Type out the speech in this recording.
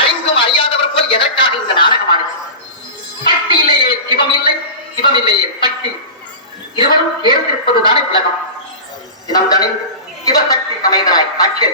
அறிந்தும் அறியாதவர் போல் எதற்காக இந்த நாடகமானது? சக்தி இல்லையே சிவம் இல்லை, சிவம் இல்லையே சக்தி, இருவரும் சேர்ந்திருப்பதுதானே உலகம். தினம் தனி சிவசக்தி சமைதராய் காட்சி